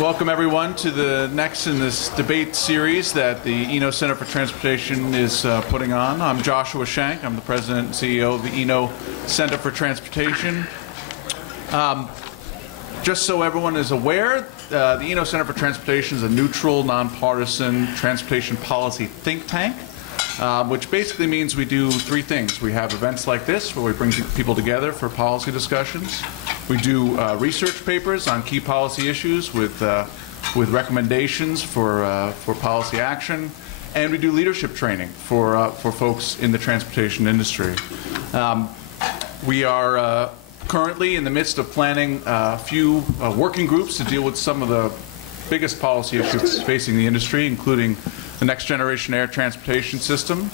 Welcome everyone to the next in this debate series that the Eno Center for Transportation is putting on. I'm Joshua Shank. I'm the president and CEO of the Eno Center for Transportation. Just so everyone is aware, the Eno Center for Transportation is a neutral, nonpartisan transportation policy think tank, which basically means we do three things. We have events like this where we bring people together for policy discussions. We do research papers on key policy issues with recommendations for policy action, and we do leadership training for folks in the transportation industry. We are currently in the midst of planning a few working groups to deal with some of the biggest policy issues facing the industry, including the next generation air transportation system,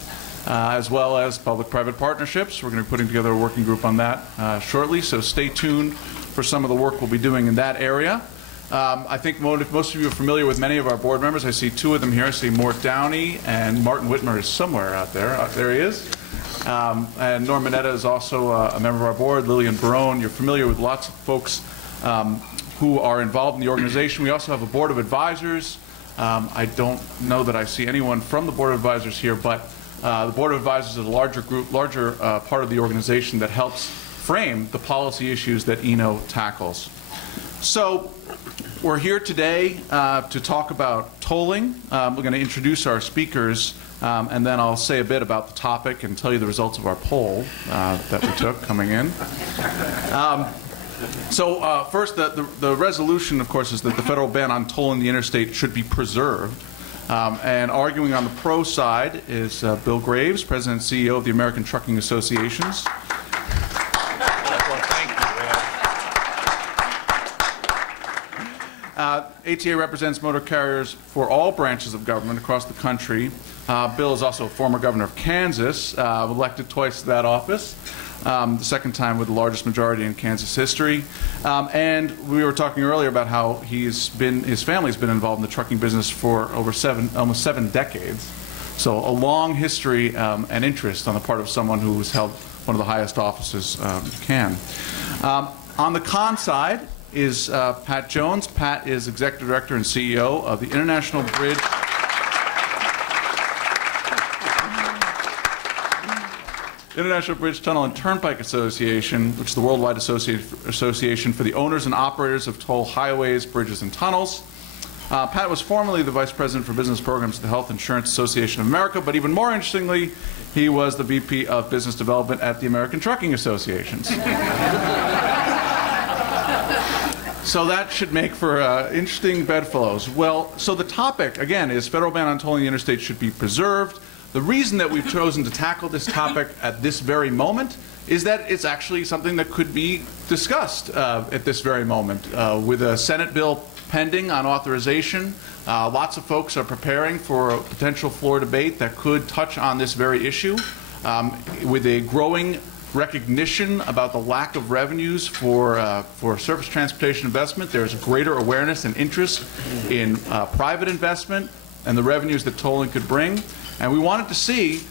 as well as public-private partnerships. We're going to be putting together a working group on that shortly, so stay tuned for some of the work we'll be doing in that area. I think most of you are familiar with many of our board members. I see two of them here. I see Mort Downey, and Martin Whitmer is somewhere out there. There he is. And Norm Mineta is also a member of our board. Lillian Barone. You're familiar with lots of folks who are involved in the organization. We also have a board of advisors. I don't know that I see anyone from the board of advisors here, but the board of advisors is a larger group, larger part of the organization that helps frame the policy issues that Eno tackles. So we're here today to talk about tolling. We're going to introduce our speakers, and then I'll say a bit about the topic and tell you the results of our poll that we took coming in. First, the resolution, of course, is that the federal ban on tolling the interstate should be preserved. And arguing on the pro side is Bill Graves, President and CEO of the American Trucking Associations. ATA represents motor carriers for all branches of government across the country. Bill is also a former governor of Kansas, elected twice to that office, the second time with the largest majority in Kansas history. And we were talking earlier about how his family's been involved in the trucking business for over almost seven decades. So a long history and interest on the part of someone who has held one of the highest offices you can. On the con side is Pat Jones. Pat is Executive Director and CEO of the International Bridge, Tunnel, and Turnpike Association, which is the worldwide association for the owners and operators of toll highways, bridges, and tunnels. Pat was formerly the Vice President for Business Programs at the Health Insurance Association of America, but even more interestingly, he was the VP of Business Development at the American Trucking Associations. So that should make for interesting bedfellows. Well, so the topic, again, is federal ban on tolling the interstate should be preserved. The reason that we've chosen to tackle this topic at this very moment is that it's actually something that could be discussed at this very moment. With a Senate bill pending on authorization, lots of folks are preparing for a potential floor debate that could touch on this very issue. With a growing recognition about the lack of revenues for surface transportation investment, there's greater awareness and interest in private investment and the revenues that tolling could bring. And we wanted to see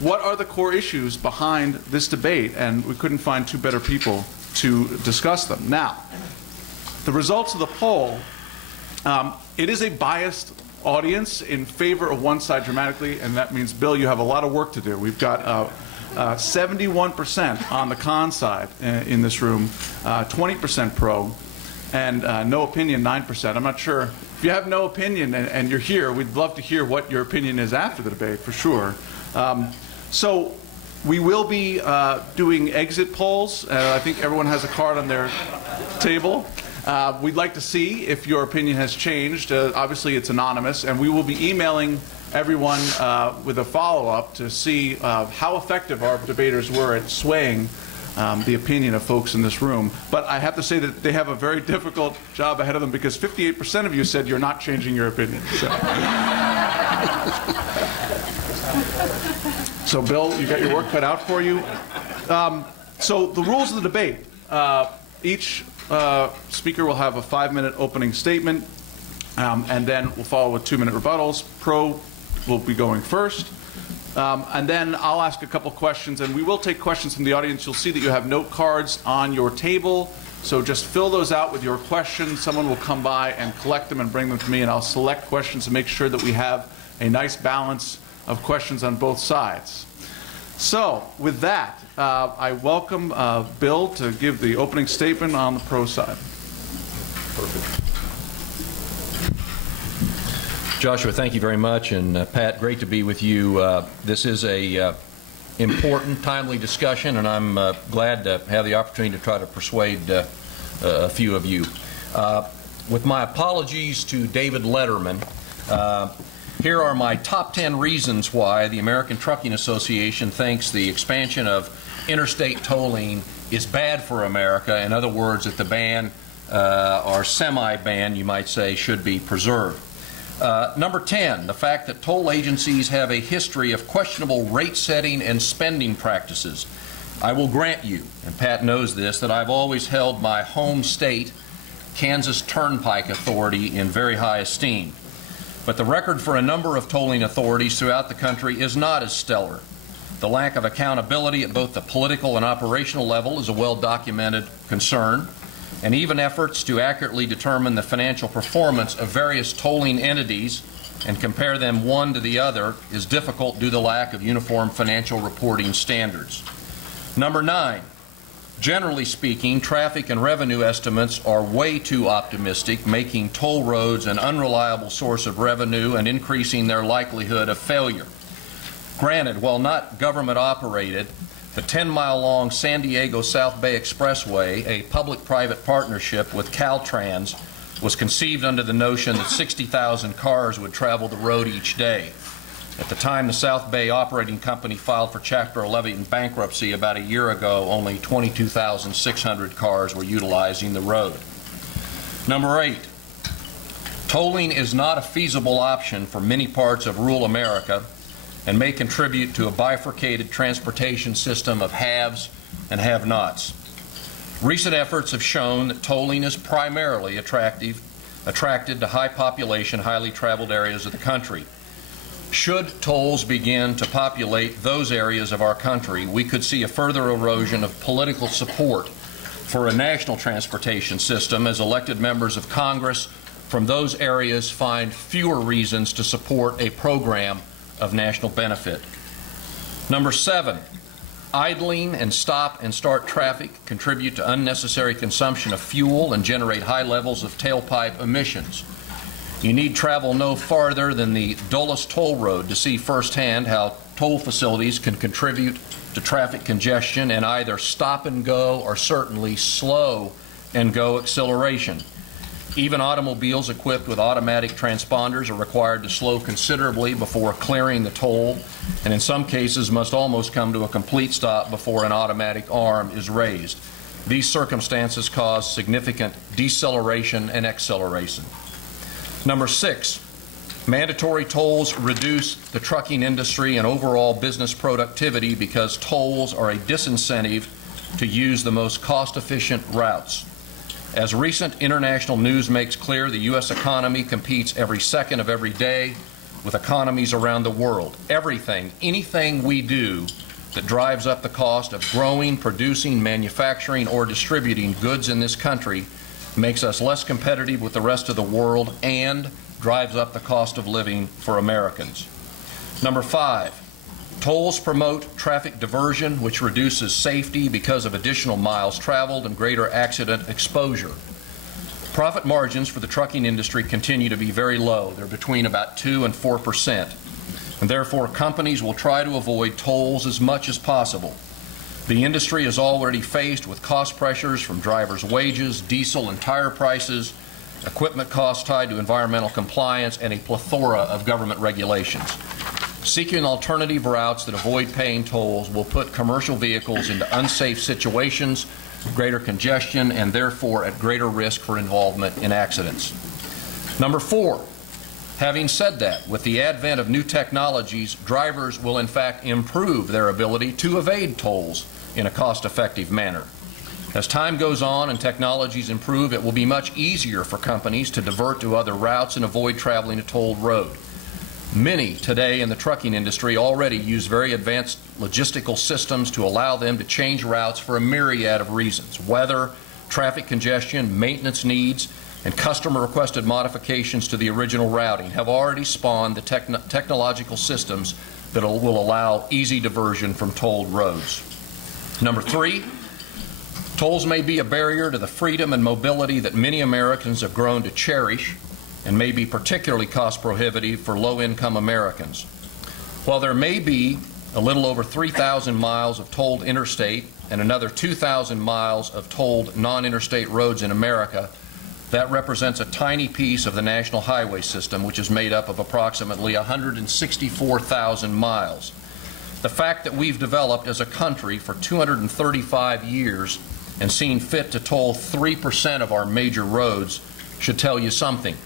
what are the core issues behind this debate, and we couldn't find two better people to discuss them. Now, the results of the poll, it is a biased audience in favor of one side dramatically, and that means, Bill, you have a lot of work to do. We've got 71% on the con side in this room, 20% pro, and no opinion, 9%. I'm not sure. If you have no opinion and you're here, we'd love to hear what your opinion is after the debate, for sure. So we will be doing exit polls. I think everyone has a card on their table. We'd like to see if your opinion has changed. Obviously, it's anonymous, and we will be emailing everyone with a follow-up to see how effective our debaters were at swaying the opinion of folks in this room. But I have to say that they have a very difficult job ahead of them, because 58% of you said you're not changing your opinion. So Bill, you got your work cut out for you. So the rules of the debate. Each speaker will have a 5-minute opening statement, and then we'll follow with 2-minute rebuttals. Pro will be going first. And then I'll ask a couple questions, and we will take questions from the audience. You'll see that you have note cards on your table. So just fill those out with your questions. Someone will come by and collect them and bring them to me, and I'll select questions to make sure that we have a nice balance of questions on both sides. So with that, I welcome Bill to give the opening statement on the pro side. Perfect. Joshua, thank you very much, and Pat, great to be with you. This is a important, timely discussion, and I'm glad to have the opportunity to try to persuade a few of you. With my apologies to David Letterman, here are my top 10 reasons why the American Trucking Association thinks the expansion of interstate tolling is bad for America. In other words, that the ban, or semi-ban, you might say, should be preserved. Number 10, the fact that toll agencies have a history of questionable rate setting and spending practices. I will grant you, and Pat knows this, that I've always held my home state, Kansas Turnpike Authority, in very high esteem. But the record for a number of tolling authorities throughout the country is not as stellar. The lack of accountability at both the political and operational level is a well-documented concern, and even efforts to accurately determine the financial performance of various tolling entities and compare them one to the other is difficult due to the lack of uniform financial reporting standards. Number 9, generally speaking, traffic and revenue estimates are way too optimistic, making toll roads an unreliable source of revenue and increasing their likelihood of failure. Granted, while not government operated, the 10-mile-long San Diego South Bay Expressway, a public-private partnership with Caltrans, was conceived under the notion that 60,000 cars would travel the road each day. At the time the South Bay Operating Company filed for Chapter 11 bankruptcy about a year ago, only 22,600 cars were utilizing the road. Number 8, tolling is not a feasible option for many parts of rural America and may contribute to a bifurcated transportation system of haves and have-nots. Recent efforts have shown that tolling is primarily attracted to high-population, highly traveled areas of the country. Should tolls begin to populate those areas of our country, we could see a further erosion of political support for a national transportation system as elected members of Congress from those areas find fewer reasons to support a program of national benefit. Number 7, idling and stop and start traffic contribute to unnecessary consumption of fuel and generate high levels of tailpipe emissions. You need travel no farther than the Dulles Toll Road to see firsthand how toll facilities can contribute to traffic congestion and either stop and go or certainly slow and go acceleration. Even automobiles equipped with automatic transponders are required to slow considerably before clearing the toll, and in some cases must almost come to a complete stop before an automatic arm is raised. These circumstances cause significant deceleration and acceleration. Number 6, mandatory tolls reduce the trucking industry and overall business productivity because tolls are a disincentive to use the most cost-efficient routes. As recent international news makes clear, the U.S. economy competes every second of every day with economies around the world. Anything we do that drives up the cost of growing, producing, manufacturing, or distributing goods in this country makes us less competitive with the rest of the world and drives up the cost of living for Americans. Number 5, tolls promote traffic diversion, which reduces safety because of additional miles traveled and greater accident exposure. Profit margins for the trucking industry continue to be very low. They're between about 2% and 4%. And therefore, companies will try to avoid tolls as much as possible. The industry is already faced with cost pressures from drivers' wages, diesel and tire prices, equipment costs tied to environmental compliance, and a plethora of government regulations. Seeking alternative routes that avoid paying tolls will put commercial vehicles into unsafe situations, greater congestion, and therefore at greater risk for involvement in accidents. Number 4, having said that, with the advent of new technologies, drivers will in fact improve their ability to evade tolls in a cost-effective manner. As time goes on and technologies improve, it will be much easier for companies to divert to other routes and avoid traveling a tolled road. Many today in the trucking industry already use very advanced logistical systems to allow them to change routes for a myriad of reasons: weather, traffic congestion, maintenance needs, and customer-requested modifications to the original routing have already spawned the technological systems that will allow easy diversion from tolled roads. Number 3, tolls may be a barrier to the freedom and mobility that many Americans have grown to cherish and may be particularly cost-prohibitive for low-income Americans. While there may be a little over 3,000 miles of tolled interstate and another 2,000 miles of tolled non-interstate roads in America, that represents a tiny piece of the national highway system, which is made up of approximately 164,000 miles. The fact that we've developed as a country for 235 years and seen fit to toll 3% of our major roads should tell you something.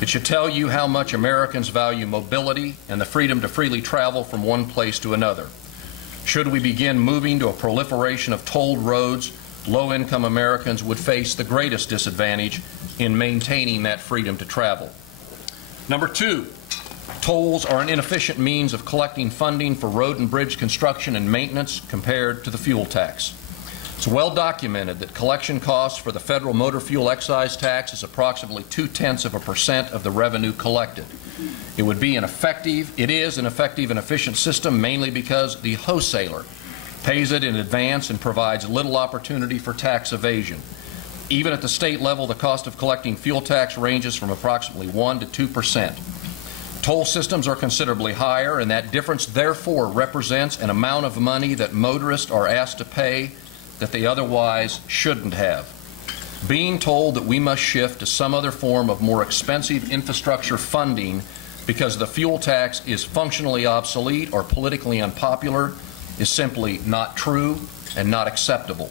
It should tell you how much Americans value mobility and the freedom to freely travel from one place to another. Should we begin moving to a proliferation of tolled roads, low-income Americans would face the greatest disadvantage in maintaining that freedom to travel. Number 2, tolls are an inefficient means of collecting funding for road and bridge construction and maintenance compared to the fuel tax. It's well documented that collection costs for the federal motor fuel excise tax is approximately 0.2% of the revenue collected. It is an effective and efficient system mainly because the wholesaler pays it in advance and provides little opportunity for tax evasion. Even at the state level, the cost of collecting fuel tax ranges from approximately 1% to 2%. Toll systems are considerably higher, and that difference therefore represents an amount of money that motorists are asked to pay that they otherwise shouldn't have. Being told that we must shift to some other form of more expensive infrastructure funding because the fuel tax is functionally obsolete or politically unpopular is simply not true and not acceptable.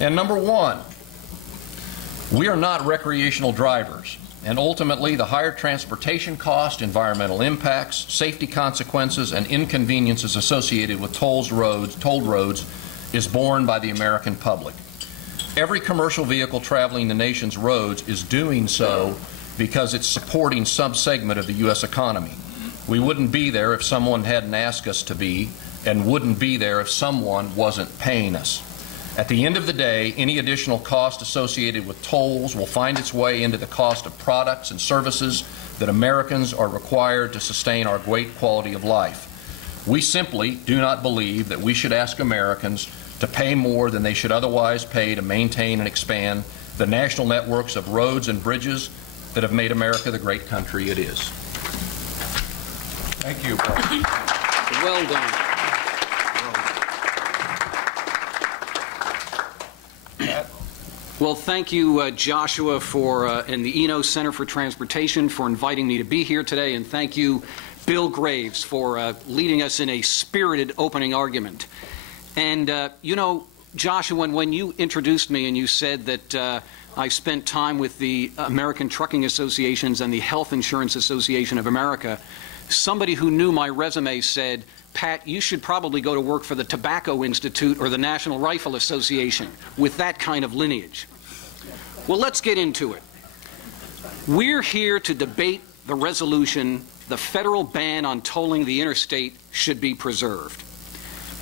And number 1, we are not recreational drivers, and ultimately the higher transportation cost, environmental impacts, safety consequences, and inconveniences associated with tolled roads is borne by the American public. Every commercial vehicle traveling the nation's roads is doing so because it's supporting some segment of the U.S. economy. We wouldn't be there if someone hadn't asked us to be, and wouldn't be there if someone wasn't paying us. At the end of the day, any additional cost associated with tolls will find its way into the cost of products and services that Americans are required to sustain our great quality of life. We simply do not believe that we should ask Americans to pay more than they should otherwise pay to maintain and expand the national networks of roads and bridges that have made America the great country it is. Thank you. Well done. Well, thank you, Joshua, and the Eno Center for Transportation for inviting me to be here today, and thank you, Bill Graves, for leading us in a spirited opening argument. And, you know, Joshua, when you introduced me and you said that I spent time with the American Trucking Associations and the Health Insurance Association of America, somebody who knew my resume said, Pat, you should probably go to work for the Tobacco Institute or the National Rifle Association with that kind of lineage. Well, let's get into it. We're here to debate the resolution the federal ban on tolling the interstate should be preserved.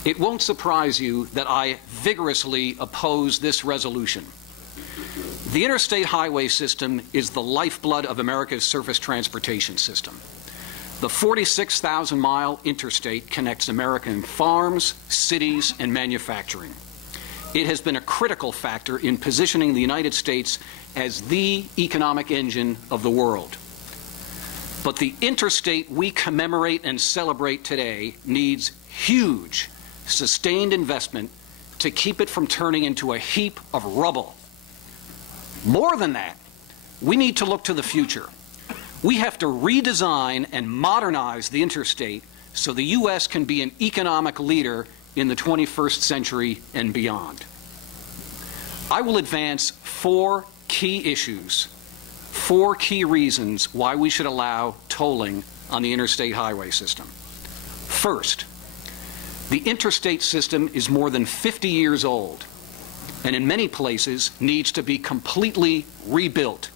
It won't surprise you that I vigorously oppose this resolution. The interstate highway system is the lifeblood of America's surface transportation system. The 46,000-mile interstate connects American farms, cities, and manufacturing. It has been a critical factor in positioning the United States as the economic engine of the world. But the interstate we commemorate and celebrate today needs huge, sustained investment to keep it from turning into a heap of rubble. More than that, we need to look to the future. We have to redesign and modernize the interstate so the U.S. can be an economic leader in the 21st century and beyond. I will advance 4 key issues, 4 key reasons why we should allow tolling on the interstate highway system. First, the interstate system is more than 50 years old and in many places needs to be completely rebuilt.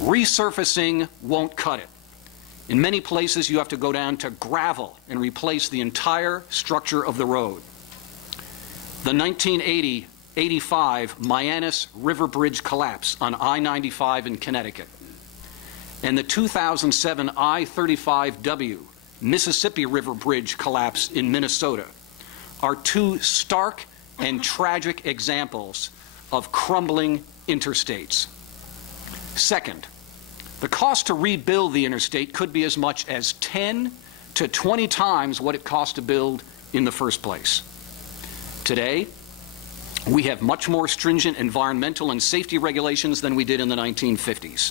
Resurfacing won't cut it. In many places, you have to go down to gravel and replace the entire structure of the road. The 1980 1985 Mianus River Bridge collapse on I-95 in Connecticut, and the 2007 I-35W Mississippi River Bridge collapse in Minnesota are two stark and tragic examples of crumbling interstates. Second, the cost to rebuild the interstate could be as much as 10 to 20 times what it cost to build in the first place. Today, we have much more stringent environmental and safety regulations than we did in the 1950s.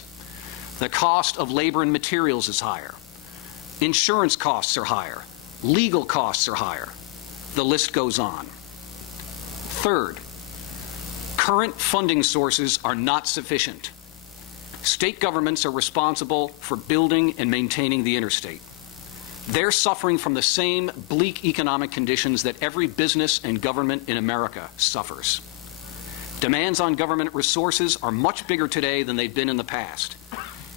The cost of labor and materials is higher. Insurance costs are higher. Legal costs are higher. The list goes on. Third, current funding sources are not sufficient. State governments are responsible for building and maintaining the interstate. They're suffering from the same bleak economic conditions that every business and government in America suffers. Demands on government resources are much bigger today than they've been in the past.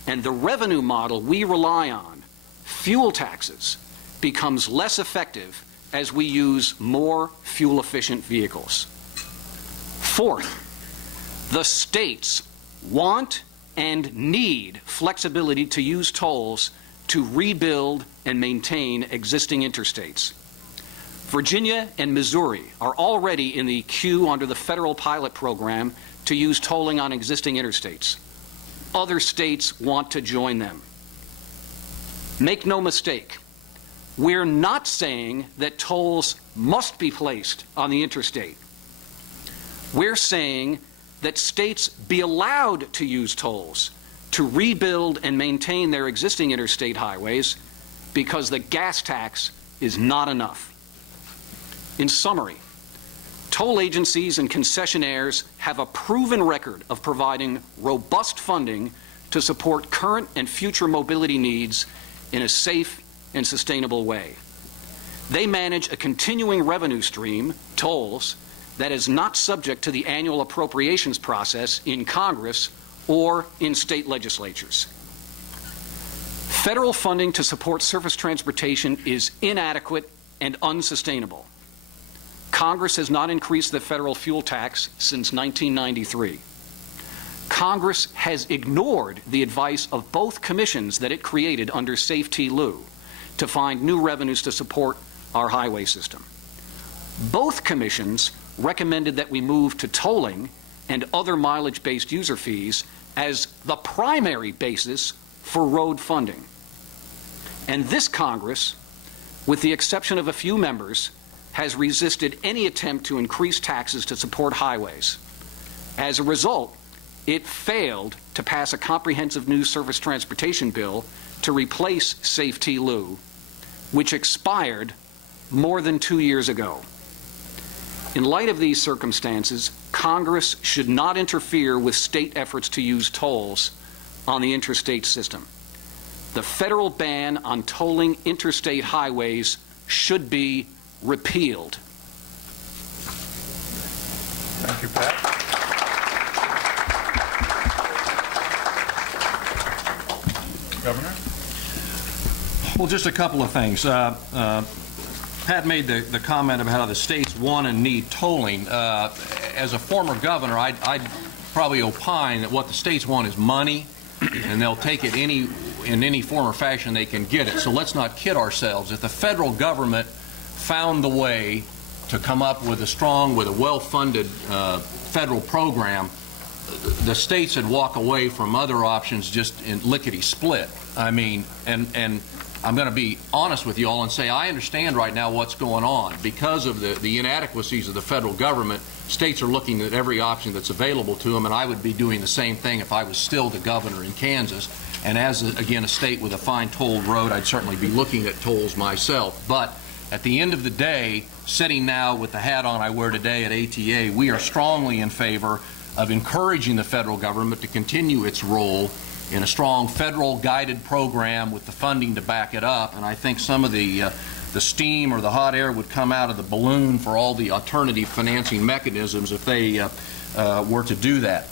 And the revenue model we rely on, fuel taxes, becomes less effective as we use more fuel-efficient vehicles. Fourth, the states want and need flexibility to use tolls to rebuild and maintain existing interstates. Virginia and Missouri are already in the queue under the federal pilot program to use tolling on existing interstates. Other states want to join them. Make no mistake, we're not saying that tolls must be placed on the interstate. We're saying that states be allowed to use tolls to rebuild and maintain their existing interstate highways because the gas tax is not enough. In summary, toll agencies and concessionaires have a proven record of providing robust funding to support current and future mobility needs in a safe and sustainable way. They manage a continuing revenue stream, tolls, that is not subject to the annual appropriations process in Congress or in state legislatures. Federal funding to support surface transportation is inadequate and unsustainable. Congress has not increased the federal fuel tax since 1993. Congress has ignored the advice of both commissions that it created under Safety Lou to find new revenues to support our highway system. Both commissions recommended that we move to tolling and other mileage-based user fees as the primary basis for road funding. And this Congress, with the exception of a few members, has resisted any attempt to increase taxes to support highways. As a result, it failed to pass a comprehensive new surface transportation bill to replace Safety Lou, which expired more than 2 years ago. In light of these circumstances, Congress should not interfere with state efforts to use tolls on the interstate system. The federal ban on tolling interstate highways should be repealed. Thank you, Pat. Governor? Well, just a couple of things. Pat made the comment about how the states want and need tolling. As a former governor, I'd probably opine that what the states want is money, and they'll take it in any form or fashion they can get it. So let's not kid ourselves. If the federal government found the way to come up with a well-funded federal program, the states would walk away from other options just in lickety-split. I mean, and I'm going to be honest with you all and say I understand right now what's going on. Because of the inadequacies of the federal government, states are looking at every option that's available to them, and I would be doing the same thing if I was still the governor in Kansas. And as, again, a state with a fine tolled road, I'd certainly be looking at tolls myself. But at the end of the day, sitting now with the hat on I wear today at ATA, we are strongly in favor of encouraging the federal government to continue its role in a strong federal guided program with the funding to back it up. And I think some of the steam or the hot air would come out of the balloon for all the alternative financing mechanisms if they were to do that.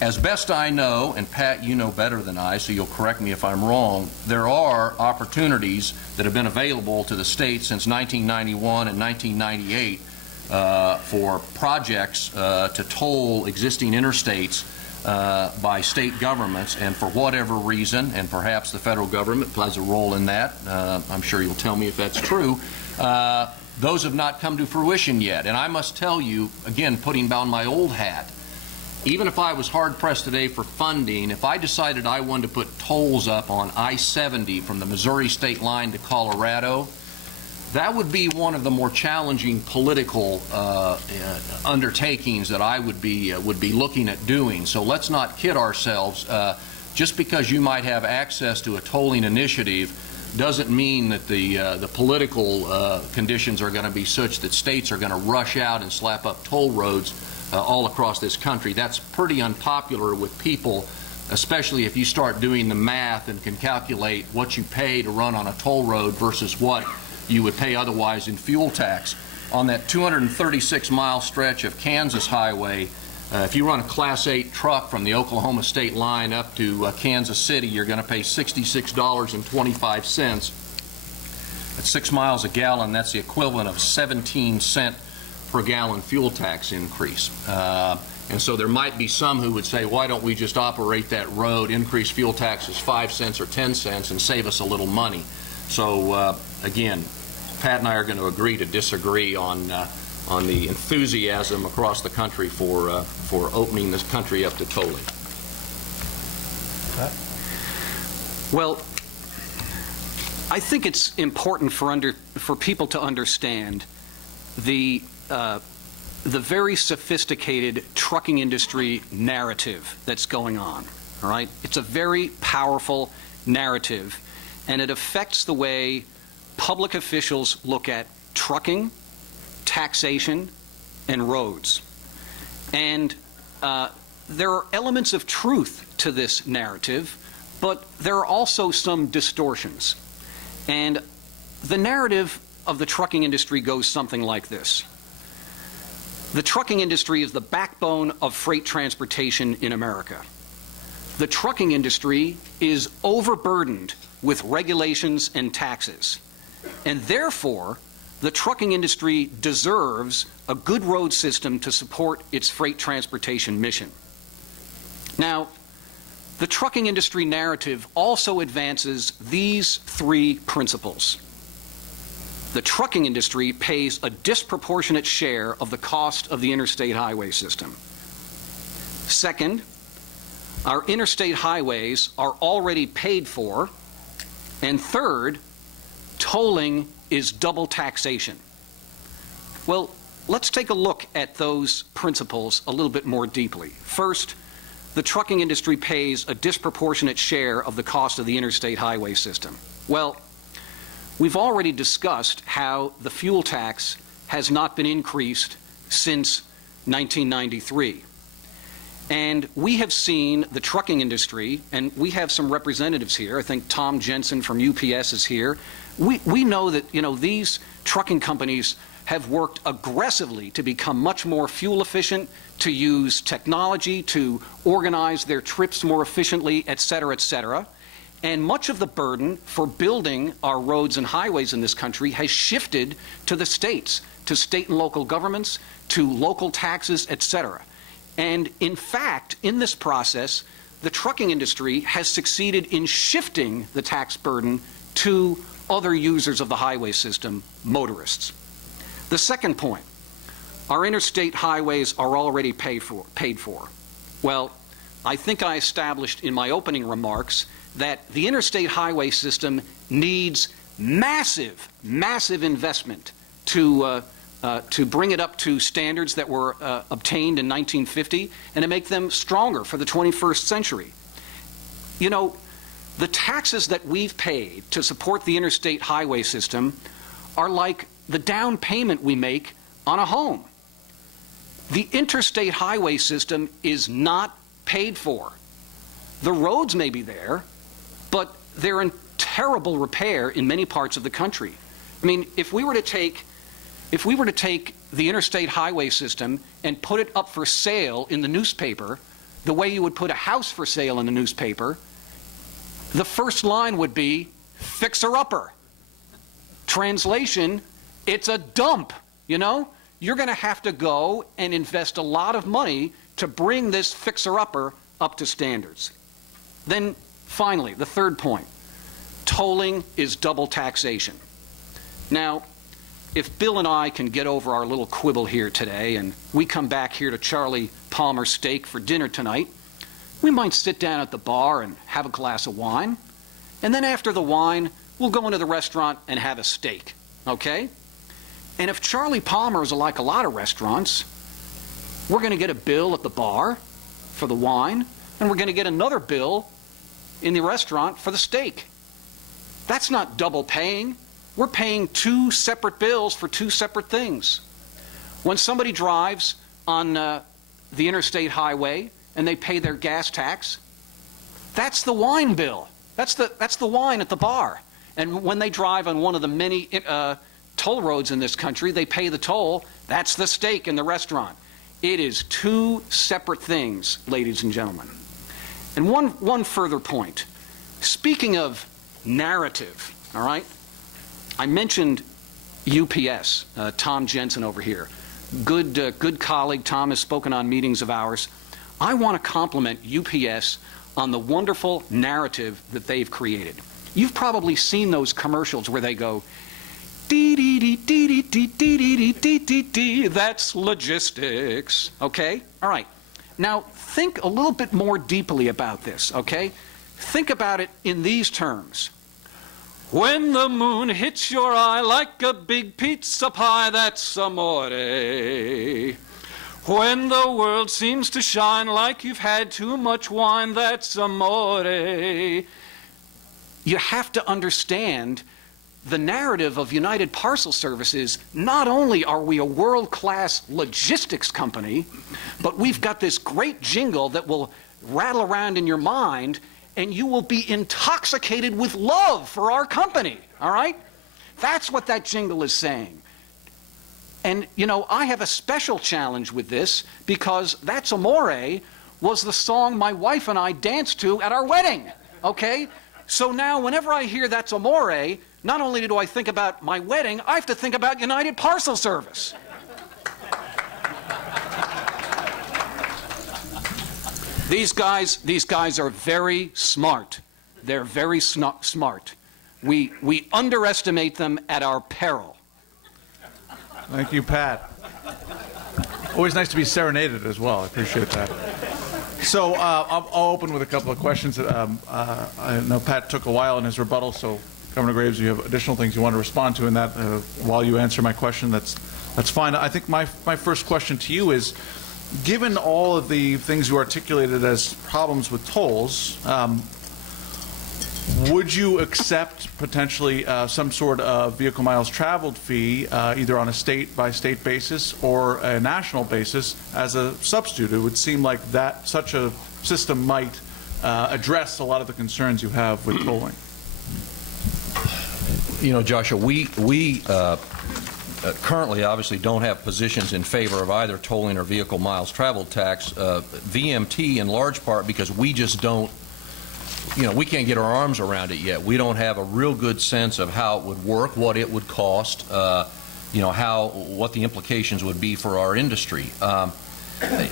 As best I know, and Pat, you know better than I, so you'll correct me if I'm wrong, there are opportunities that have been available to the states since 1991 and 1998 for projects to toll existing interstates by state governments, and for whatever reason, and perhaps the federal government plays a role in that, I'm sure you'll tell me if that's true, those have not come to fruition yet. And I must tell you, again, putting down my old hat, even if I was hard-pressed today for funding, if I decided I wanted to put tolls up on I-70 from the Missouri state line to Colorado, that would be one of the more challenging political undertakings that I would be looking at doing. So let's not kid ourselves. Just because you might have access to a tolling initiative doesn't mean that the political conditions are going to be such that states are going to rush out and slap up toll roads all across this country. That's pretty unpopular with people, especially if you start doing the math and can calculate what you pay to run on a toll road versus what you would pay otherwise in fuel tax. On that 236-mile stretch of Kansas highway, if you run a Class 8 truck from the Oklahoma state line up to Kansas City, you're going to pay $66.25. At 6 miles a gallon, that's the equivalent of 17-cent per gallon fuel tax increase. And so there might be some who would say, why don't we just operate that road, increase fuel taxes 5 cents or 10 cents, and save us a little money? So again, Pat and I are going to agree to disagree on the enthusiasm across the country for opening this country up to tolling. Well, I think it's important for people to understand the very sophisticated trucking industry narrative that's going on. All right, it's a very powerful narrative, and it affects the way public officials look at trucking, taxation, and roads. And there are elements of truth to this narrative, but there are also some distortions. And the narrative of the trucking industry goes something like this. The trucking industry is the backbone of freight transportation in America. The trucking industry is overburdened with regulations and taxes, and therefore the trucking industry deserves a good road system to support its freight transportation mission. Now, the trucking industry narrative also advances these three principles. The trucking industry pays a disproportionate share of the cost of the interstate highway system. Second, our interstate highways are already paid for. And third, tolling is double taxation. Well, let's take a look at those principles a little bit more deeply. First, the trucking industry pays a disproportionate share of the cost of the interstate highway system. Well, we've already discussed how the fuel tax has not been increased since 1993. And we have seen the trucking industry, and we have some representatives here. I think Tom Jensen from UPS is here. We know that, these trucking companies have worked aggressively to become much more fuel efficient, to use technology to organize their trips more efficiently, et cetera, et cetera. And much of the burden for building our roads and highways in this country has shifted to the states, to state and local governments, to local taxes, et cetera. And in fact, in this process, the trucking industry has succeeded in shifting the tax burden to other users of the highway system, motorists. The second point, our interstate highways are already paid for. Well, I think I established in my opening remarks that the interstate highway system needs massive, massive investment to bring it up to standards that were obtained in 1950 and to make them stronger for the 21st century. The taxes that we've paid to support the interstate highway system are like the down payment we make on a home. The interstate highway system is not paid for. The roads may be there, but they're in terrible repair in many parts of the country. I mean, if we were to take the interstate highway system and put it up for sale in the newspaper, the way you would put a house for sale in the newspaper, the first line would be, fixer-upper. Translation, it's a dump, You you're going to have to go and invest a lot of money to bring this fixer-upper up to standards. Then, finally, the third point. Tolling is double taxation. Now, if Bill and I can get over our little quibble here today and we come back here to Charlie Palmer's Steak for dinner tonight, we might sit down at the bar and have a glass of wine, and then after the wine, we'll go into the restaurant and have a steak, okay? And if Charlie Palmer's like a lot of restaurants, we're going to get a bill at the bar for the wine, and we're going to get another bill in the restaurant for the steak. That's not double paying. We're paying two separate bills for two separate things. When somebody drives on the interstate highway and they pay their gas tax, that's the wine bill. That's the wine at the bar. And when they drive on one of the many toll roads in this country, they pay the toll. That's the steak in the restaurant. It is two separate things, ladies and gentlemen. And one further point. Speaking of narrative, all right? I mentioned UPS, Tom Jensen over here. Good colleague. Tom has spoken on meetings of ours. I want to compliment UPS on the wonderful narrative that they've created. You've probably seen those commercials where they go, dee dee dee dee dee dee dee dee dee dee dee. That's logistics. Okay? All right. Now think a little bit more deeply about this, okay? Think about it in these terms. When the moon hits your eye like a big pizza pie, that's amore. When the world seems to shine like you've had too much wine, that's amore. You have to understand the narrative of United Parcel Service is not only are we a world-class logistics company, but we've got this great jingle that will rattle around in your mind and you will be intoxicated with love for our company, all right? That's what that jingle is saying. And, you know, I have a special challenge with this because That's Amore was the song my wife and I danced to at our wedding, okay? So now whenever I hear That's Amore, not only do I think about my wedding, I have to think about United Parcel Service. These guys are very smart. They're very smart. We underestimate them at our peril. Thank you, Pat. Always nice to be serenaded as well. I appreciate that. So I'll open with a couple of questions. I know Pat took a while in his rebuttal, so Governor Graves, you have additional things you want to respond to in that while you answer my question. That's fine. I think my first question to you is, given all of the things you articulated as problems with tolls, would you accept potentially some sort of vehicle miles traveled fee, either on a state-by-state basis or a national basis, as a substitute? It would seem like that such a system might address a lot of the concerns you have with tolling. You know, Joshua, we currently obviously don't have positions in favor of either tolling or vehicle miles traveled tax. VMT in large part because we just don't, you know, we can't get our arms around it yet. We don't have a real good sense of how it would work, what it would cost, you know, what the implications would be for our industry.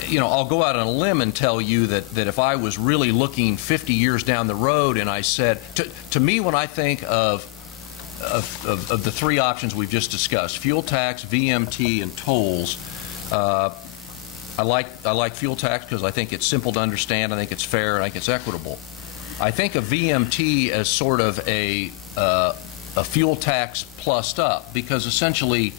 You know, I'll go out on a limb and tell you that if I was really looking 50 years down the road and I said, to me, when I think of the three options we've just discussed, fuel tax, VMT, and tolls, I like fuel tax because I think it's simple to understand, I think it's fair, and I think it's equitable. I think of VMT as sort of a fuel tax plussed up, because essentially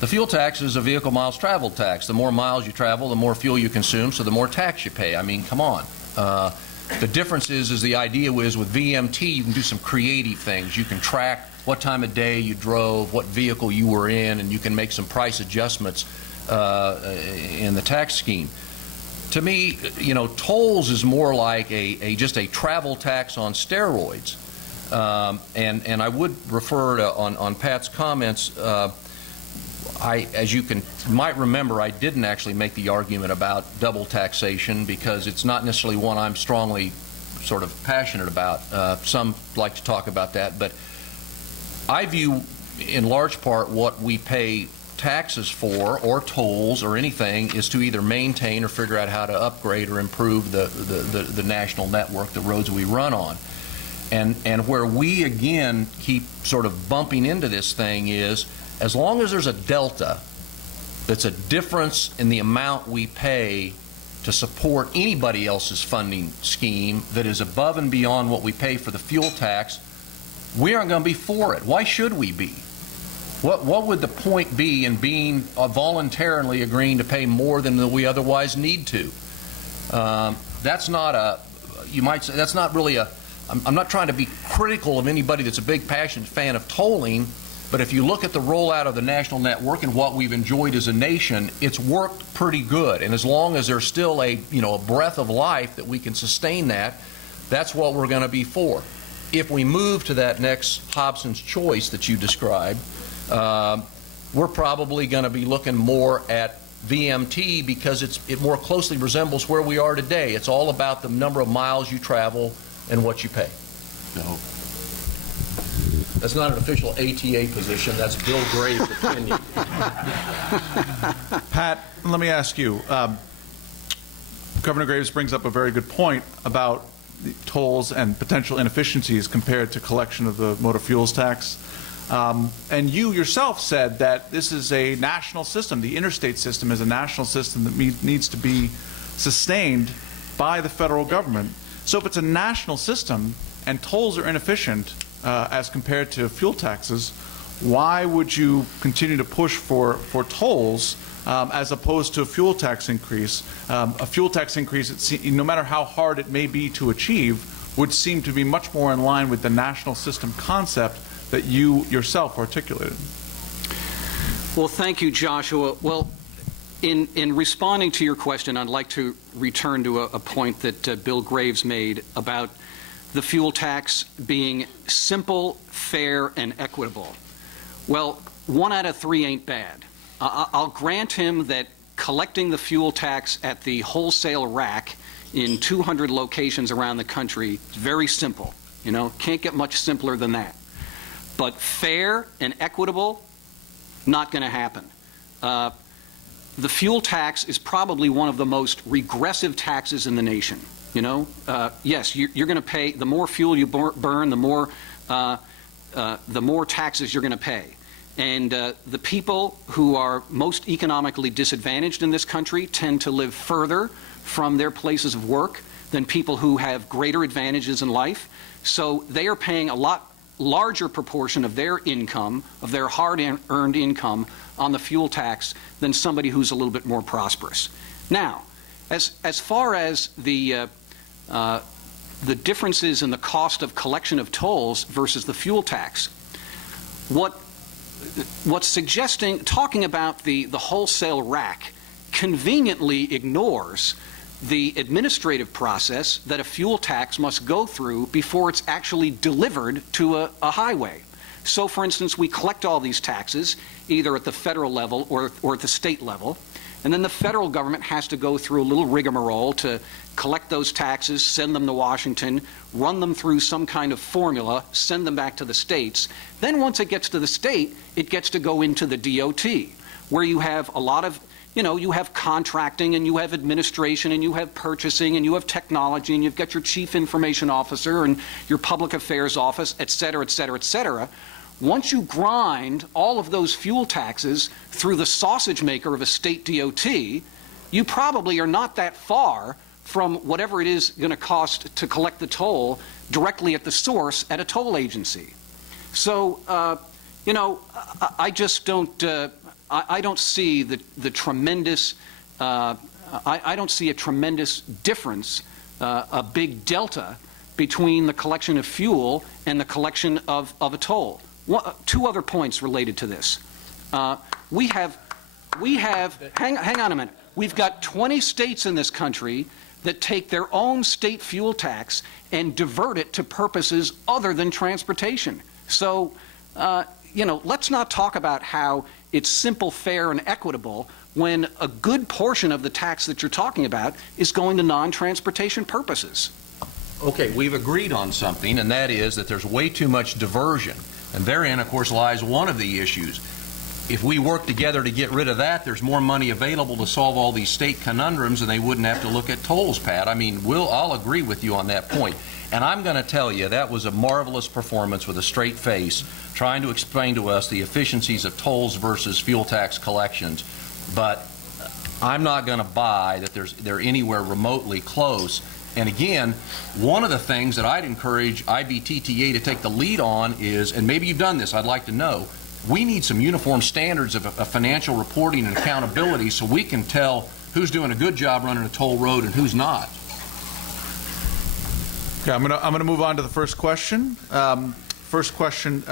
the fuel tax is a vehicle miles traveled tax. The more miles you travel, the more fuel you consume, so the more tax you pay. I mean, come on. The difference is the idea is with VMT you can do some creative things. You can track what time of day you drove, what vehicle you were in, and you can make some price adjustments in the tax scheme. To me, you know, tolls is more like just a travel tax on steroids. And I would refer to, on Pat's comments, as you might remember, I didn't actually make the argument about double taxation because it's not necessarily one I'm strongly sort of passionate about. Some like to talk about that, but I view in large part what we pay taxes for, or tolls, or anything, is to either maintain or figure out how to upgrade or improve the national network, the roads we run on. And where we, again, keep sort of bumping into this thing is, as long as there's a delta that's a difference in the amount we pay to support anybody else's funding scheme that is above and beyond what we pay for the fuel tax, we aren't going to be for it. Why should we be? What would the point be in being voluntarily agreeing to pay more than we otherwise need to? That's not a, you might say, that's not really a, I'm not trying to be critical of anybody that's a big passionate fan of tolling, but if you look at the rollout of the national network and what we've enjoyed as a nation, it's worked pretty good. And as long as there's still a breath of life that we can sustain that, that's what we're going to be for. If we move to that next Hobson's choice that you described, we're probably going to be looking more at VMT because it more closely resembles where we are today. It's all about the number of miles you travel and what you pay. No. That's not an official ATA position. That's Bill Graves' opinion. Pat, let me ask you. Governor Graves brings up a very good point about the tolls and potential inefficiencies compared to collection of the motor fuels tax. And you yourself said that this is a national system. The interstate system is a national system that needs to be sustained by the federal government. So if it's a national system and tolls are inefficient as compared to fuel taxes, why would you continue to push for tolls as opposed to a fuel tax increase? A fuel tax increase, no matter how hard it may be to achieve, would seem to be much more in line with the national system concept that you yourself articulated. Well, thank you, Joshua. Well, in responding to your question, I'd like to return to a point that Bill Graves made about the fuel tax being simple, fair, and equitable. Well, 1 out of 3 ain't bad. I'll grant him that collecting the fuel tax at the wholesale rack in 200 locations around the country is very simple. Can't get much simpler than that. But fair and equitable, not going to happen. The fuel tax is probably one of the most regressive taxes in the nation. Yes, you're going to pay, the more fuel you burn, the more taxes you're going to pay. And the people who are most economically disadvantaged in this country tend to live further from their places of work than people who have greater advantages in life. So they are paying a lot larger proportion of their income, of their hard-earned income, on the fuel tax than somebody who's a little bit more prosperous. Now, as far as the differences in the cost of collection of tolls versus the fuel tax, what's talking about the wholesale rack conveniently ignores the administrative process that a fuel tax must go through before it's actually delivered to a highway. So, for instance, we collect all these taxes either at the federal level or at the state level, and then the federal government has to go through a little rigmarole to collect those taxes, send them to Washington, run them through some kind of formula, send them back to the states. Then once it gets to the state, it gets to go into the DOT, where you have a lot of, you have contracting and you have administration and you have purchasing and you have technology and you've got your chief information officer and your public affairs office, et cetera, et cetera, et cetera. Once you grind all of those fuel taxes through the sausage maker of a state DOT, you probably are not that far from whatever it is going to cost to collect the toll directly at the source at a toll agency. So, I just don't. I don't see the tremendous. I don't see a tremendous difference, a big delta between the collection of fuel and the collection of a toll. Two other points related to this. We have. Hang on a minute. We've got 20 states in this country that take their own state fuel tax and divert it to purposes other than transportation. So, let's not talk about how it's simple, fair, and equitable when a good portion of the tax that you're talking about is going to non-transportation purposes. Okay, we've agreed on something, and that is that there's way too much diversion. And therein, of course, lies one of the issues. if we work together to get rid of that, there's more money available to solve all these state conundrums, and they wouldn't have to look at tolls, Pat. I mean, I'll agree with you on that point. And I'm going to tell you, that was a marvelous performance with a straight face, trying to explain to us the efficiencies of tolls versus fuel tax collections. But I'm not going to buy that they're anywhere remotely close. And again, one of the things that I'd encourage IBTTA to take the lead on is, and maybe you've done this, I'd like to know, we need some uniform standards of financial reporting and accountability so we can tell who's doing a good job running a toll road and who's not. Okay, I'm gonna move on to the first question. First question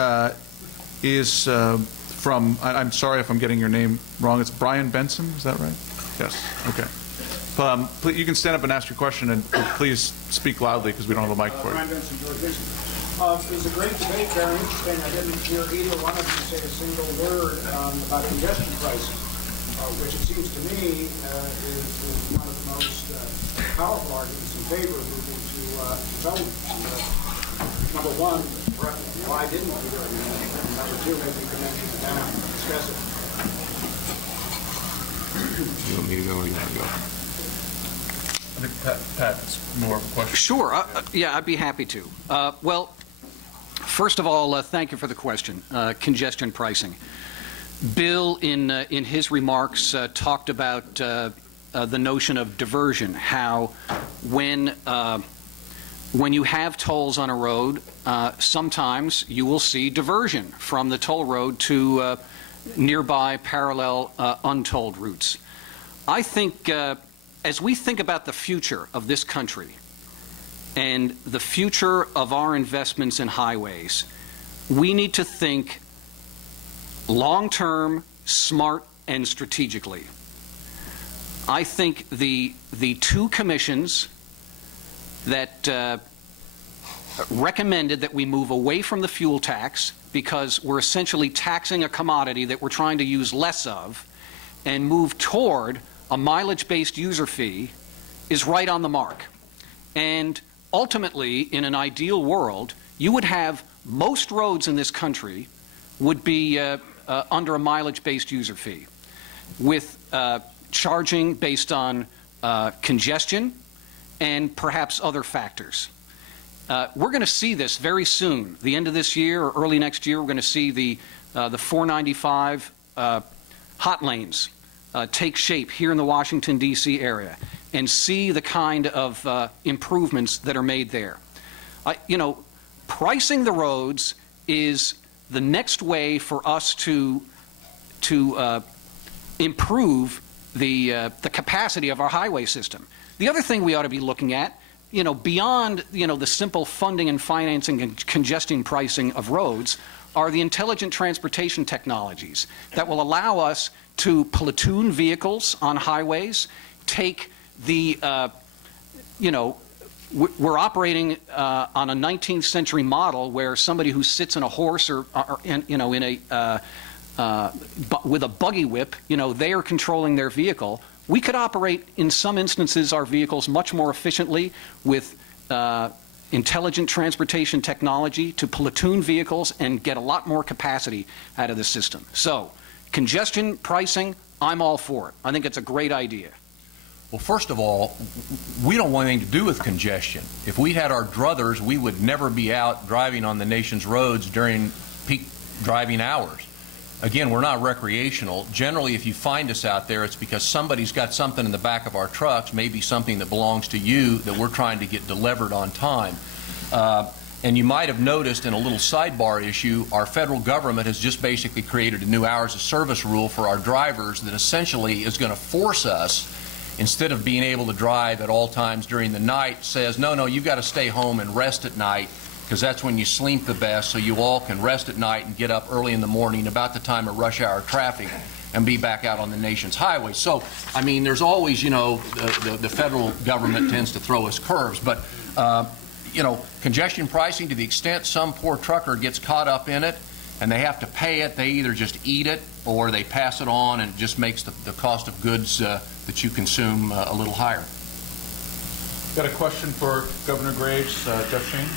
is from, I'm sorry if I'm getting your name wrong, it's Brian Benson, is that right? Yes, okay. Please, you can stand up and ask your question, and please speak loudly because we don't have a mic for you. Brian Benson, George Mason. It was a great debate, very interesting. I didn't hear either one of you say a single word about congestion pricing, which it seems to me is one of the most powerful arguments in favor of moving to development. Number one, why didn't we do it? And number two, maybe you can mention it now and discuss it. You want me to go or you want to go? I think Pat's more of a question. Sure. Yeah, I'd be happy to. Well, first of all, thank you for the question. Congestion pricing. Bill, in his remarks, talked about the notion of diversion, how when you have tolls on a road, sometimes you will see diversion from the toll road to nearby parallel untolled routes. I think as we think about the future of this country and the future of our investments in highways, we need to think long-term, smart, and strategically. I think the two commissions that recommended that we move away from the fuel tax, because we're essentially taxing a commodity that we're trying to use less of, and move toward a mileage-based user fee, is right on the mark. And ultimately, in an ideal world, you would have most roads in this country would be under a mileage-based user fee, with charging based on congestion and perhaps other factors. We're going to see this very soon. The end of this year or early next year, we're going to see the 495 hot lanes take shape here in the Washington, D.C. area, and see the kind of improvements that are made there. You know, pricing the roads is the next way for us to improve the capacity of our highway system. The other thing we ought to be looking at, you know, beyond, you know, the simple funding and financing and congestion pricing of roads, are the intelligent transportation technologies that will allow us to platoon vehicles on highways, take the, you know, we're operating on a 19th century model where somebody who sits in a horse or you know, in a with a buggy whip, you know, they are controlling their vehicle. We could operate, in some instances, our vehicles much more efficiently with intelligent transportation technology to platoon vehicles and get a lot more capacity out of the system. So, congestion pricing, I'm all for it. I think it's a great idea. Well, first of all, we don't want anything to do with congestion. If we had our druthers, we would never be out driving on the nation's roads during peak driving hours. Again, we're not recreational. Generally, if you find us out there, it's because somebody's got something in the back of our trucks, maybe something that belongs to you that we're trying to get delivered on time. And you might have noticed in a little sidebar issue, our federal government has just basically created a new hours of service rule for our drivers that essentially is going to force us, instead of being able to drive at all times during the night, says, no, you've got to stay home and rest at night, because that's when you sleep the best, so you all can rest at night and get up early in the morning about the time of rush hour traffic and be back out on the nation's highways. So, I mean, there's always, you know, the federal government tends to throw us curves, but, you know, congestion pricing, to the extent some poor trucker gets caught up in it and they have to pay it, they either just eat it or they pass it on, and it just makes the cost of goods that you consume a little higher. Got a question for Governor Graves, Jeff Shane?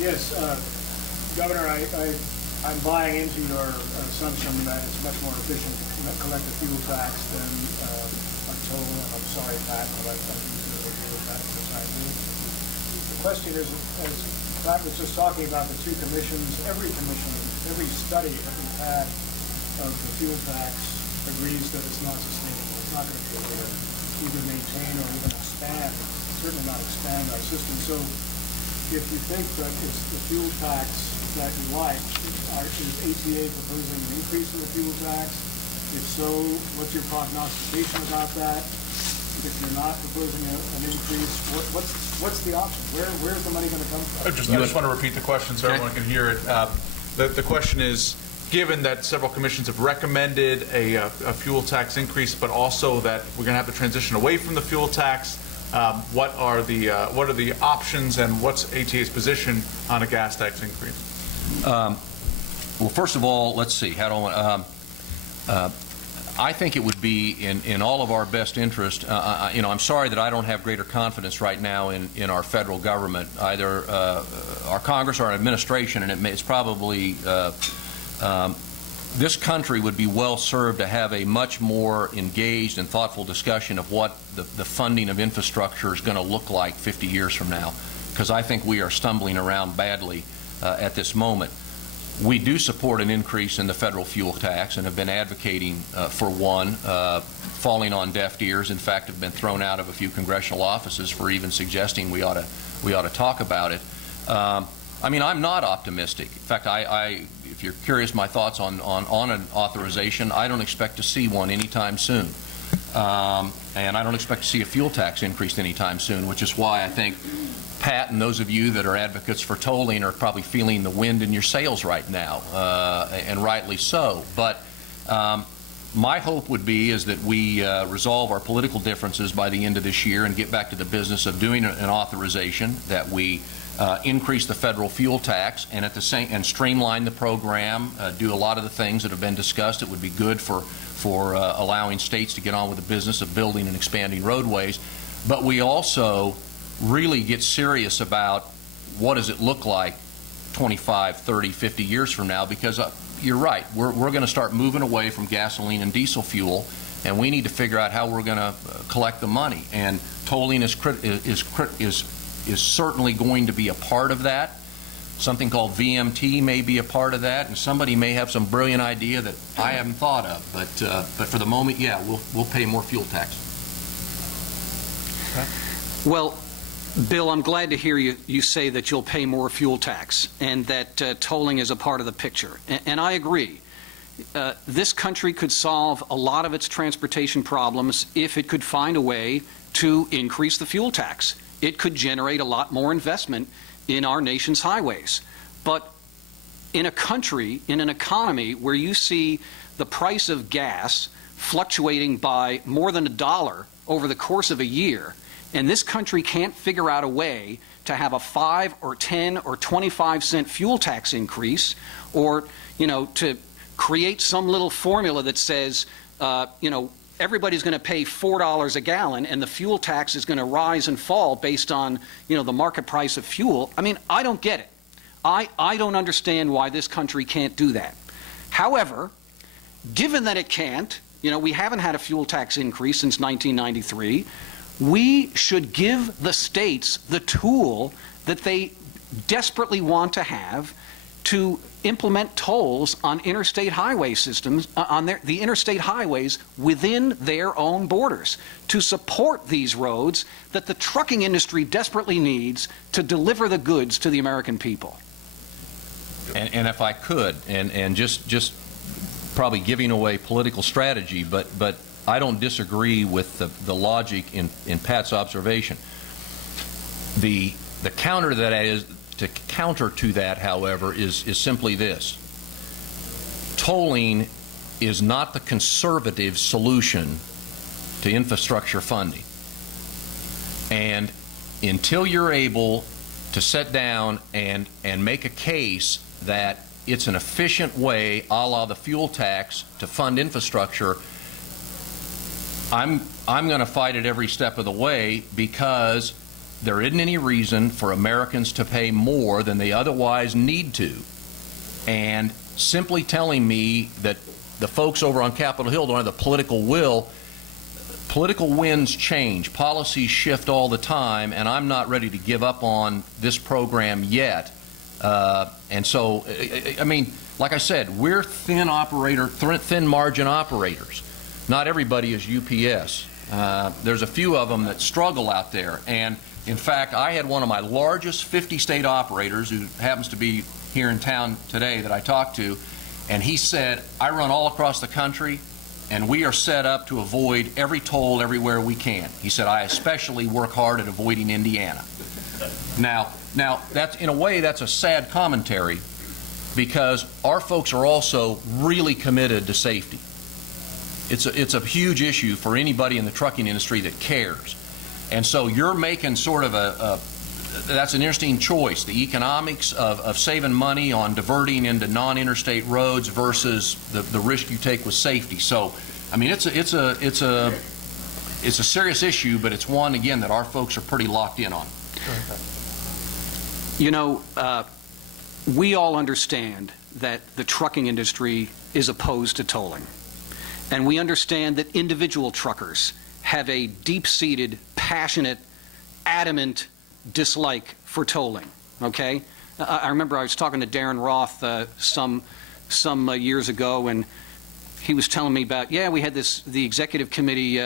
Yes, Governor, I I'm buying into your assumption that it's much more efficient to collect a fuel tax than a toll, and I'm sorry, Pat, but I do agree with that for the time being. The question is, as Pat was just talking about the two commissions, every study that we've had of the fuel tax agrees that it's not sustainable. It's not going to be able to either maintain or even expand, certainly not expand our system. So if you think that it's the fuel tax that you like, is ATA proposing an increase in the fuel tax? If so, what's your prognostication about that? If you're not proposing an increase, what's the option? Where's the money going to come from? I just want to repeat the question so everyone can hear it. The question is, given that several commissions have recommended a fuel tax increase, but also that we're going to have to transition away from the fuel tax, what are the options, and what's ATA's position on a gas tax increase? Well, first of all, let's see. How do I think it would be in all of our best interest. I'm sorry that I don't have greater confidence right now in our federal government, either our Congress or our administration, and it's probably this country would be well served to have a much more engaged and thoughtful discussion of what the funding of infrastructure is going to look like 50 years from now, because I think we are stumbling around badly at this moment. We do support an increase in the federal fuel tax and have been advocating for one, falling on deaf ears. In fact, have been thrown out of a few congressional offices for even suggesting we ought to talk about it. I mean, I'm not optimistic. In fact, if you're curious my thoughts on an authorization, I don't expect to see one anytime soon. And I don't expect to see a fuel tax increase anytime soon, which is why I think Pat and those of you that are advocates for tolling are probably feeling the wind in your sails right now, and rightly so. But my hope would be is that we resolve our political differences by the end of this year and get back to the business of doing an authorization, that we increase the federal fuel tax and and streamline the program, do a lot of the things that have been discussed. It would be good for allowing states to get on with the business of building and expanding roadways. But we also really get serious about what does it look like 25, 30, 50 years from now, because you're right, we're going to start moving away from gasoline and diesel fuel, and we need to figure out how we're going to collect the money. And tolling is certainly going to be a part of that. Something called VMT may be a part of that, and somebody may have some brilliant idea that I haven't thought of. But for the moment, yeah, we'll pay more fuel tax. Okay. Well, Bill, I'm glad to hear you say that you'll pay more fuel tax and that tolling is a part of the picture. And I agree. This country could solve a lot of its transportation problems if it could find a way to increase the fuel tax. It could generate a lot more investment in our nation's highways. But in a country, in an economy where you see the price of gas fluctuating by more than $1 over the course of a year, and this country can't figure out a way to have a 5 or 10 or 25 cent fuel tax increase, or to create some little formula that says everybody's going to pay $4 a gallon and the fuel tax is going to rise and fall based on the market price of fuel. I mean, I don't get it. I don't understand why this country can't do that. However, given that it can't, we haven't had a fuel tax increase since 1993, we should give the states the tool that they desperately want to have to implement tolls on interstate highway systems, on the interstate highways within their own borders, to support these roads that the trucking industry desperately needs to deliver the goods to the American people. And if I could, and just probably giving away political strategy, but I don't disagree with the logic in Pat's observation. The counter to that, however, is simply this: tolling is not the conservative solution to infrastructure funding. And until you're able to sit down and make a case that it's an efficient way, a la the fuel tax, to fund infrastructure, I'm going to fight it every step of the way, because there isn't any reason for Americans to pay more than they otherwise need to. And simply telling me that the folks over on Capitol Hill don't have the political will. Political winds change, policies shift all the time, and I'm not ready to give up on this program yet. And so, I mean, like I said, we're thin margin operators. Not everybody is UPS. There's a few of them that struggle out there. And in fact, I had one of my largest 50-state operators, who happens to be here in town today, that I talked to, and he said, I run all across the country, and we are set up to avoid every toll everywhere we can. He said, I especially work hard at avoiding Indiana. Now that's, in a way, that's a sad commentary, because our folks are also really committed to safety. It's a huge issue for anybody in the trucking industry that cares. And so you're making sort of that's an interesting choice, the economics of saving money on diverting into non-interstate roads versus the risk you take with safety. So, I mean, it's a serious issue, but it's one, again, that our folks are pretty locked in on. You know, we all understand that the trucking industry is opposed to tolling. And we understand that individual truckers have a deep-seated, passionate, adamant dislike for tolling, okay? I remember I was talking to Darren Roth some years ago, and he was telling me about, yeah, we had the executive committee,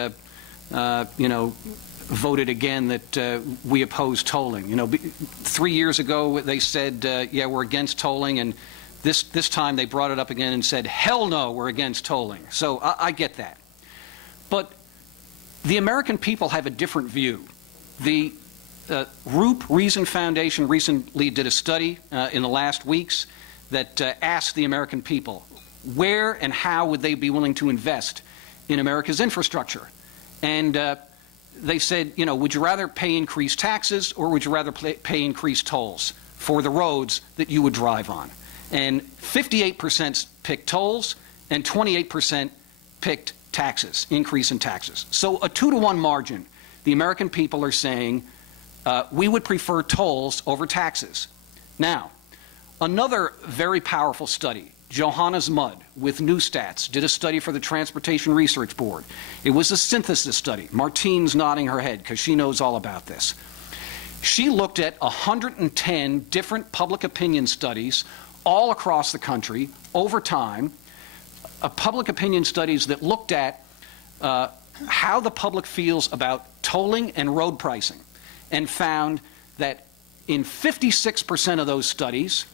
voted again that we oppose tolling. You know, 3 years ago they said, yeah, we're against tolling, and this time they brought it up again and said, hell no, we're against tolling. So I get that. But the American people have a different view. The Roop Reason Foundation recently did a study in the last weeks that asked the American people where and how would they be willing to invest in America's infrastructure. And they said, you know, would you rather pay increased taxes or would you rather pay increased tolls for the roads that you would drive on? And 58% picked tolls and 28% picked taxes, increase in taxes. So a 2-to-1 margin. The American people are saying we would prefer tolls over taxes. Now, another very powerful study, Johannes Mudd with Newstats did a study for the Transportation Research Board. It was a synthesis study. Martine's nodding her head because she knows all about this. She looked at 110 different public opinion studies all across the country over time, public opinion studies that looked at how the public feels about tolling and road pricing, and found that in 56% of those studies,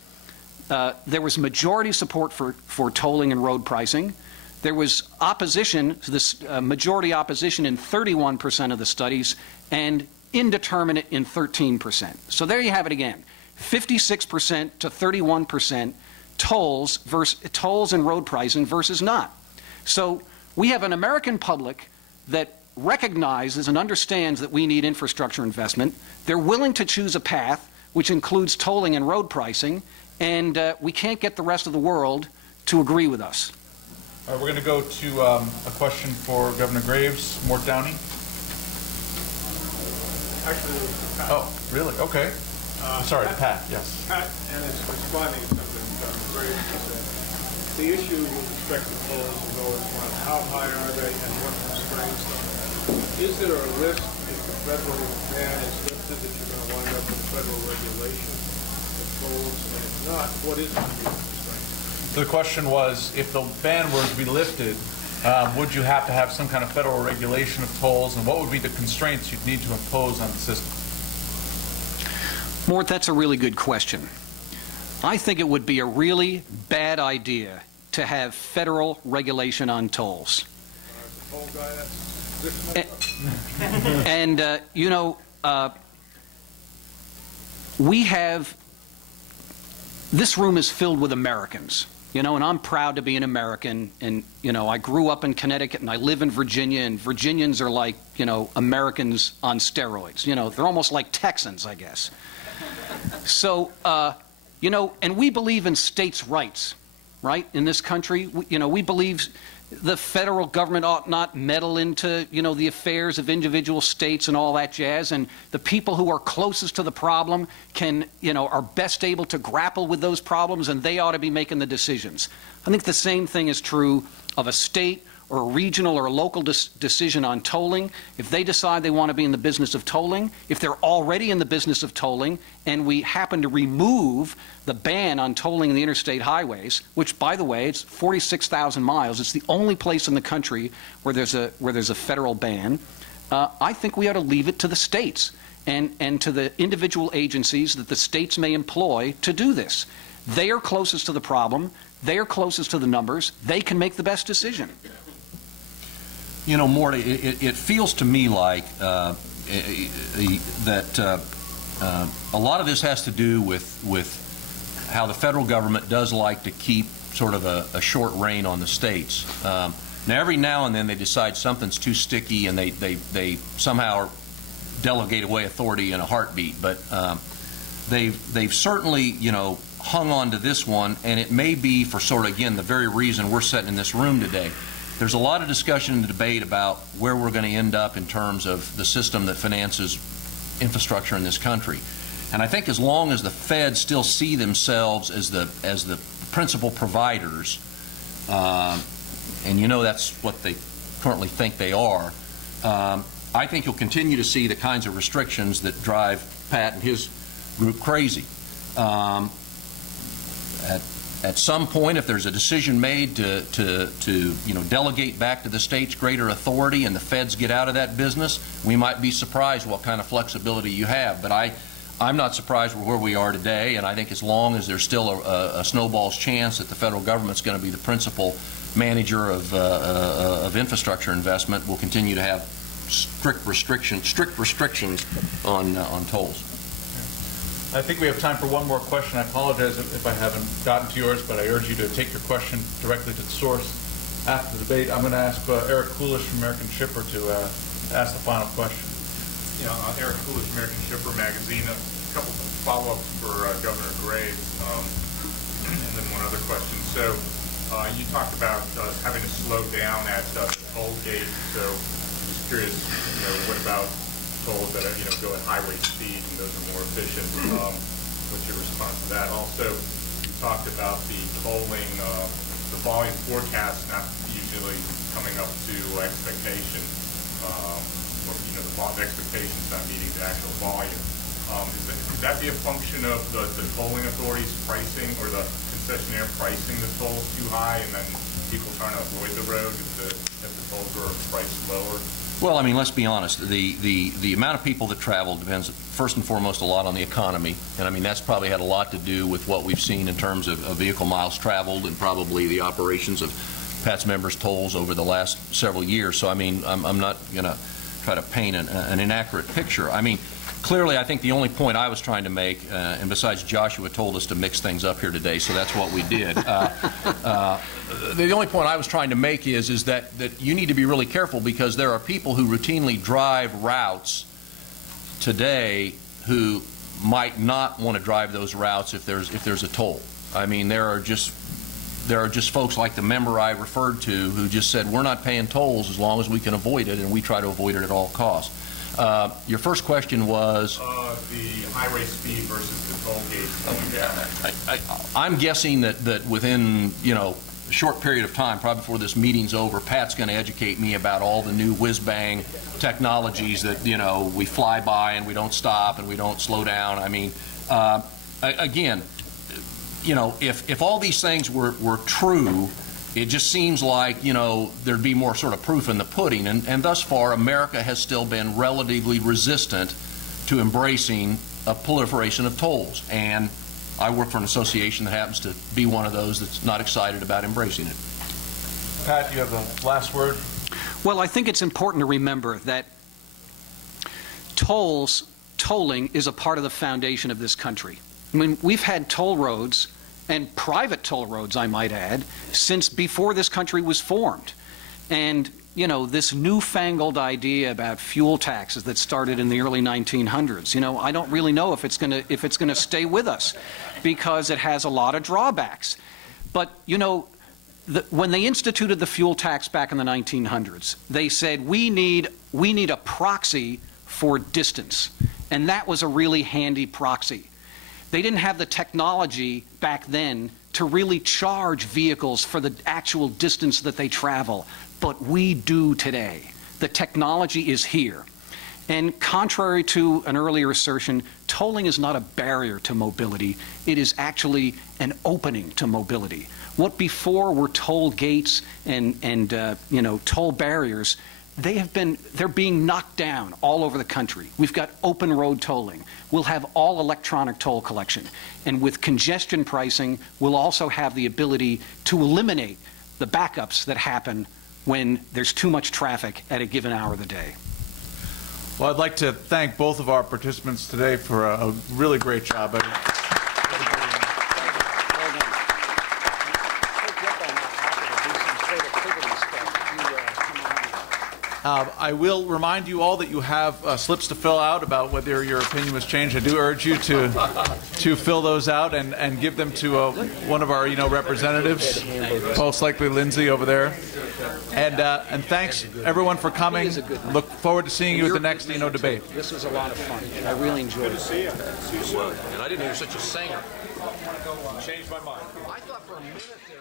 there was majority support for tolling and road pricing. There was opposition, this majority opposition in 31% of the studies, and indeterminate in 13%. So there you have it again, 56% to 31% tolls and road pricing versus not. So we have an American public that recognizes and understands that we need infrastructure investment. They're willing to choose a path which includes tolling and road pricing, and we can't get the rest of the world to agree with us. All right, we're going to go to a question for Governor Graves. Mort Downey. Actually, Pat. Oh, really? Okay. Sorry, Pat, yes. Pat, and it's responding to something Governor Graves said. The issue with respect to tolls is always one, how high are they and what constraints them? Is there a risk if the federal ban is lifted that you're going to wind up with federal regulation of tolls? And if not, what is going to be the constraint? So the question was, if the ban were to be lifted, would you have to have some kind of federal regulation of tolls, and what would be the constraints you'd need to impose on the system? Mort, that's a really good question. I think it would be a really bad idea to have federal regulation on tolls. And, we have, this room is filled with Americans, and I'm proud to be an American, and, I grew up in Connecticut and I live in Virginia, and Virginians are like, Americans on steroids. They're almost like Texans, I guess. So, and we believe in states' rights, right, in this country. We believe the federal government ought not meddle into, the affairs of individual states and all that jazz, and the people who are closest to the problem are best able to grapple with those problems, and they ought to be making the decisions. I think the same thing is true of a state or a regional or a local decision on tolling. If they decide they want to be in the business of tolling, if they're already in the business of tolling, and we happen to remove the ban on tolling the interstate highways, which, by the way, it's 46,000 miles. It's the only place in the country where there's a federal ban. I think we ought to leave it to the states and to the individual agencies that the states may employ to do this. They are closest to the problem. They are closest to the numbers. They can make the best decision. Morty, it feels to me like that a lot of this has to do with how the federal government does like to keep sort of a short rein on the states. Now, every now and then they decide something's too sticky and they somehow delegate away authority in a heartbeat. But they've certainly, hung on to this one, and it may be for sort of, again, the very reason we're sitting in this room today. There's a lot of discussion and debate about where we're going to end up in terms of the system that finances infrastructure in this country. And I think as long as the feds still see themselves as the principal providers, and that's what they currently think they are, I think you'll continue to see the kinds of restrictions that drive Pat and his group crazy. At some point, if there's a decision made to delegate back to the states greater authority and the feds get out of that business, we might be surprised what kind of flexibility you have. But I'm not surprised with where we are today, and I think as long as there's still a snowball's chance that the federal government's going to be the principal manager of infrastructure investment, we'll continue to have strict restrictions on tolls. I think we have time for one more question. I apologize if I haven't gotten to yours, but I urge you to take your question directly to the source after the debate. I'm going to ask Eric Coolish from American Shipper to ask the final question. Eric Coolish, American Shipper Magazine. A couple of follow-ups for Governor Graves, and then one other question. So you talked about having to slow down at the toll gate. So I'm just curious, what about tolls that go at highway speed and those are more efficient? What's your response to that? Also, you talked about the tolling, the volume forecast not usually coming up to expectation, or the expectations not meeting the actual volume. Could that be a function of the tolling authorities pricing or the concessionaire pricing the tolls too high, and then people trying to avoid the road if the tolls were priced lower? Well, I mean, let's be honest. The amount of people that travel depends first and foremost a lot on the economy, and I mean that's probably had a lot to do with what we've seen in terms of vehicle miles traveled and probably the operations of Pat's members' tolls over the last several years. So I mean, I'm not going to try to paint an inaccurate picture. I mean, clearly, I think the only point I was trying to make, and besides Joshua told us to mix things up here today, so that's what we did. The only point I was trying to make is that you need to be really careful, because there are people who routinely drive routes today who might not want to drive those routes if there's a toll. I mean, there are just folks like the member I referred to who just said we're not paying tolls as long as we can avoid it, and we try to avoid it at all costs. Your first question was the highway speed versus the toll gate. I'm guessing that within a short period of time, probably before this meeting's over, Pat's going to educate me about all the new whiz-bang technologies that we fly by and we don't stop and we don't slow down. I mean, again, if all these things were true, it just seems like there'd be more sort of proof in the pudding, and thus far America has still been relatively resistant to embracing a proliferation of tolls, and I work for an association that happens to be one of those that's not excited about embracing it. Pat, you have the last word. Well, I think it's important to remember that tolling is a part of the foundation of this country. I mean, we've had toll roads, and private toll roads, I might add, since before this country was formed. And, this newfangled idea about fuel taxes that started in the early 1900s, I don't really know if it's going to stay with us, because it has a lot of drawbacks. But, when they instituted the fuel tax back in the 1900s, they said we need a proxy for distance, and that was a really handy proxy. They didn't have the technology back then to really charge vehicles for the actual distance that they travel, but we do today. The technology is here. And contrary to an earlier assertion, tolling is not a barrier to mobility. It is actually an opening to mobility. What before were toll gates and toll barriers, they're being knocked down all over the country. We've got open road tolling. We'll have all electronic toll collection. And with congestion pricing, we'll also have the ability to eliminate the backups that happen when there's too much traffic at a given hour of the day. Well, I'd like to thank both of our participants today for a really great job. I will remind you all that you have slips to fill out about whether your opinion was changed. I do urge you to fill those out and give them to one of our representatives, most likely Lindsay over there. And thanks everyone for coming. Look forward to seeing you at the next debate. This was a lot of fun. I really enjoyed it. And I didn't know you were such a singer. Changed my mind. I thought for a minute there.